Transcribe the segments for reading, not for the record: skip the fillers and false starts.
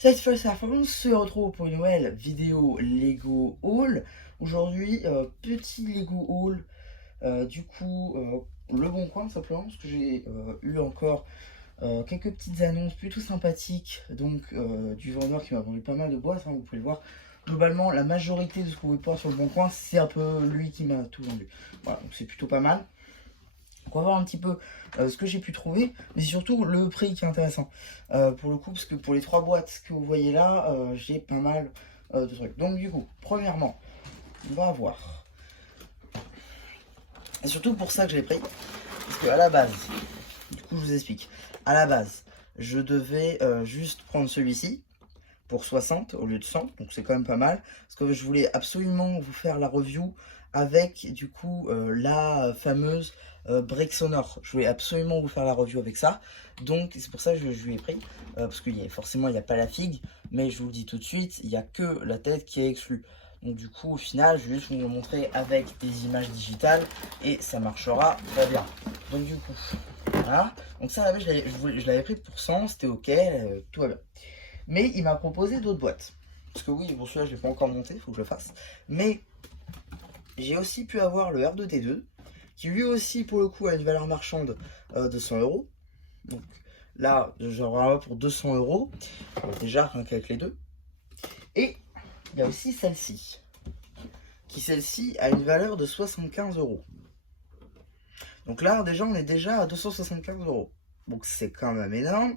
Cette fois, ça on se retrouve pour une nouvelle vidéo Lego Haul. Aujourd'hui, petit Lego Haul, Le Bon Coin simplement, parce que j'ai eu encore quelques petites annonces plutôt sympathiques, donc du vendeur qui m'a vendu pas mal de boîtes, hein, vous pouvez le voir. Globalement, la majorité de ce que vous pouvez voir sur Le Bon Coin, c'est un peu lui qui m'a tout vendu. Voilà, donc c'est plutôt pas mal. Donc on va voir un petit peu ce que j'ai pu trouver, mais c'est surtout le prix qui est intéressant. Pour le coup, parce que pour les trois boîtes que vous voyez là, j'ai pas mal de trucs. Donc du coup, premièrement, on va voir. Et surtout pour ça que j'ai pris, parce qu'à la base, du coup je vous explique. À la base, je devais juste prendre celui-ci pour 60 au lieu de 100, donc c'est quand même pas mal, parce que je voulais absolument vous faire la review avec du coup la fameuse break sonore. Je voulais absolument vous faire la review avec ça, donc c'est pour ça que je lui ai pris, parce que forcément il n'y a pas la figue, mais je vous le dis tout de suite, il n'y a que la tête qui est exclue. Donc du coup au final je vais juste vous le montrer avec des images digitales et ça marchera très bien. Donc du coup voilà, donc ça je l'avais pris pour 100, c'était ok, tout va bien. Mais il m'a proposé d'autres boîtes. Parce que oui, bon celui-là je ne l'ai pas encore monté, il faut que je le fasse. Mais j'ai aussi pu avoir le R2D2, qui lui aussi pour le coup a une valeur marchande de 100 euros. Donc là, j'aurai un pour 200 euros, déjà rien qu'avec les deux. Et il y a aussi celle-ci, qui celle-ci a une valeur de 75 euros. Donc là, déjà, on est déjà à 275 euros. Donc c'est quand même énorme.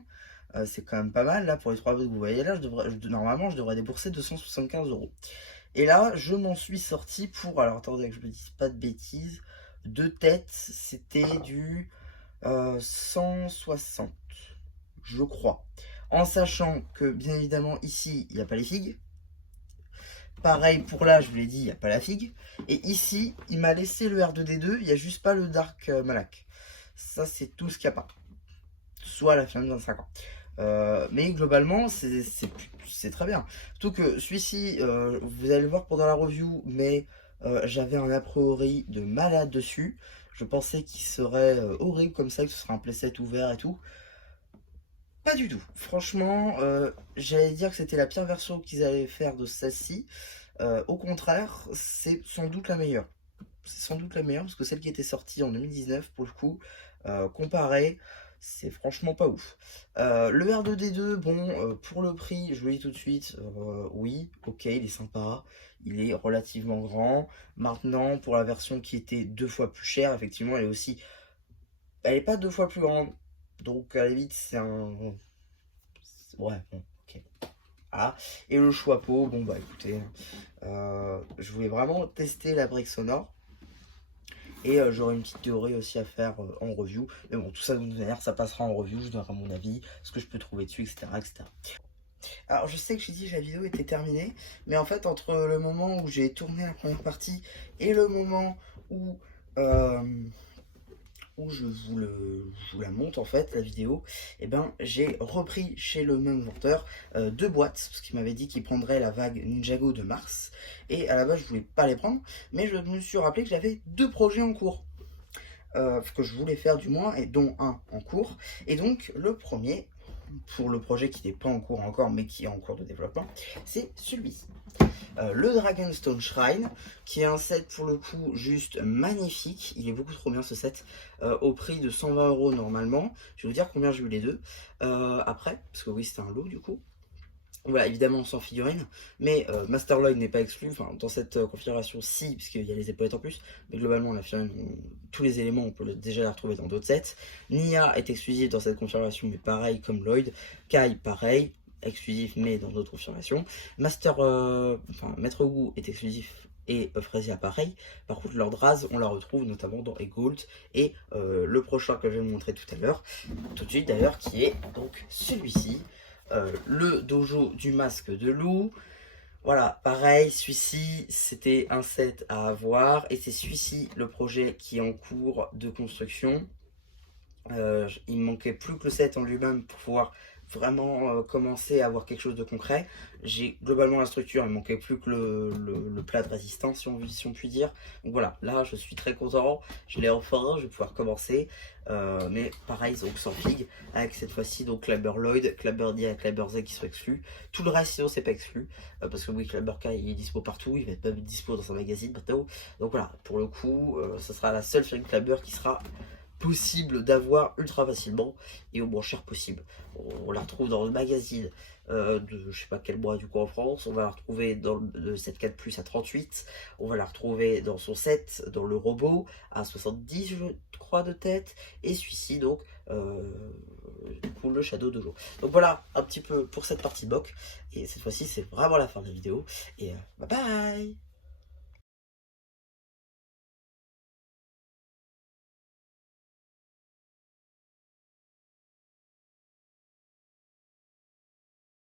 C'est quand même pas mal. Là, pour les trois que vous voyez là, normalement, je devrais débourser 275 euros. Et là, je m'en suis sorti pour... Alors, attendez que je ne me dise pas de bêtises. De tête, c'était du 160, je crois. En sachant que, bien évidemment, ici, il n'y a pas les figues. Pareil pour là, je vous l'ai dit, il n'y a pas la figue. Et ici, il m'a laissé le R2D2, il n'y a juste pas le Dark Malak. Ça, c'est tout ce qu'il n'y a pas. Soit la firme d'un 50. Mais globalement, c'est très bien. Surtout que celui-ci, vous allez le voir pendant la review, mais j'avais un a priori de malade dessus. Je pensais qu'il serait horrible comme ça, que ce serait un playset ouvert et tout. Pas du tout. Franchement, j'allais dire que c'était la pire version qu'ils allaient faire de celle-ci. Au contraire, c'est sans doute la meilleure. C'est sans doute la meilleure parce que celle qui était sortie en 2019, pour le coup, comparée, c'est franchement pas ouf. Le R2D2, bon, pour le prix, je vous le dis tout de suite, oui, ok, il est sympa, il est relativement grand. Maintenant, pour la version qui était deux fois plus chère, effectivement, elle est aussi, elle est pas deux fois plus grande. Donc à la limite, c'est un, ouais, bon, ok. Ah, et le choix pot, bon bah écoutez, je voulais vraiment tester la brique sonore. Et j'aurai une petite théorie aussi à faire en review. Mais bon, tout ça de toute manière, ça passera en review, je donnerai mon avis, ce que je peux trouver dessus, etc. etc. Alors je sais que j'ai dit que la vidéo était terminée, mais en fait entre le moment où j'ai tourné la première partie et le moment où, euh, je vous la monte en fait, la vidéo, et ben j'ai repris chez le même vendeur deux boîtes, parce qu'il m'avait dit qu'il prendrait la vague Ninjago de mars, et à la base je voulais pas les prendre, mais je me suis rappelé que j'avais deux projets en cours. Que je voulais faire du moins, et dont un en cours. Et donc le premier, pour le projet qui n'est pas en cours encore, mais qui est en cours de développement, c'est celui-ci. Le Dragonstone Shrine, qui est un set pour le coup juste magnifique. Il est beaucoup trop bien ce set, au prix de 120 euros normalement. Je vais vous dire combien j'ai eu les deux après, parce que oui, c'était un lot du coup. Voilà, évidemment sans figurine, mais Master Lloyd n'est pas exclu, enfin dans cette configuration si, puisqu'il y a les épaulettes en plus, mais globalement la figurine, tous les éléments on peut déjà la retrouver dans d'autres sets. Nia est exclusive dans cette configuration, mais pareil comme Lloyd. Kai pareil, exclusif mais dans d'autres configurations. Maître Wu est exclusif et Frezia pareil. Par contre Lord Raz on la retrouve notamment dans Egolt et le prochain que je vais vous montrer tout à l'heure, tout de suite d'ailleurs, qui est donc celui-ci. Le dojo du masque de loup. Voilà, pareil, celui-ci, c'était un set à avoir. Et c'est celui-ci, le projet qui est en cours de construction. Il me manquait plus que le set en lui-même pour pouvoir vraiment commencer à avoir quelque chose de concret. J'ai globalement la structure, il manquait plus que le plat de résistance si on peut dire. Donc voilà, là je suis très content, je l'ai enfin, je vais pouvoir commencer. Mais pareil, donc sans figue, avec cette fois-ci donc Clubber Lloyd, Clubber D et Clubber Z qui sont exclus. Tout le reste sinon c'est pas exclu, parce que oui, Clubber K il est dispo partout, il va être même dispo dans un magazine bientôt. Donc voilà, pour le coup, ce sera la seule figurine Clubber qui sera possible d'avoir ultra facilement et au moins cher possible. On la retrouve dans le magazine de je sais pas quel mois du coup en France, on va la retrouver dans le 7.4 Plus à 38, on va la retrouver dans son 7 dans le robot à 70 je crois de tête, et celui-ci donc du coup le Shadow Dojo. Donc voilà un petit peu pour cette partie box, et cette fois-ci c'est vraiment la fin de la vidéo, et bye bye.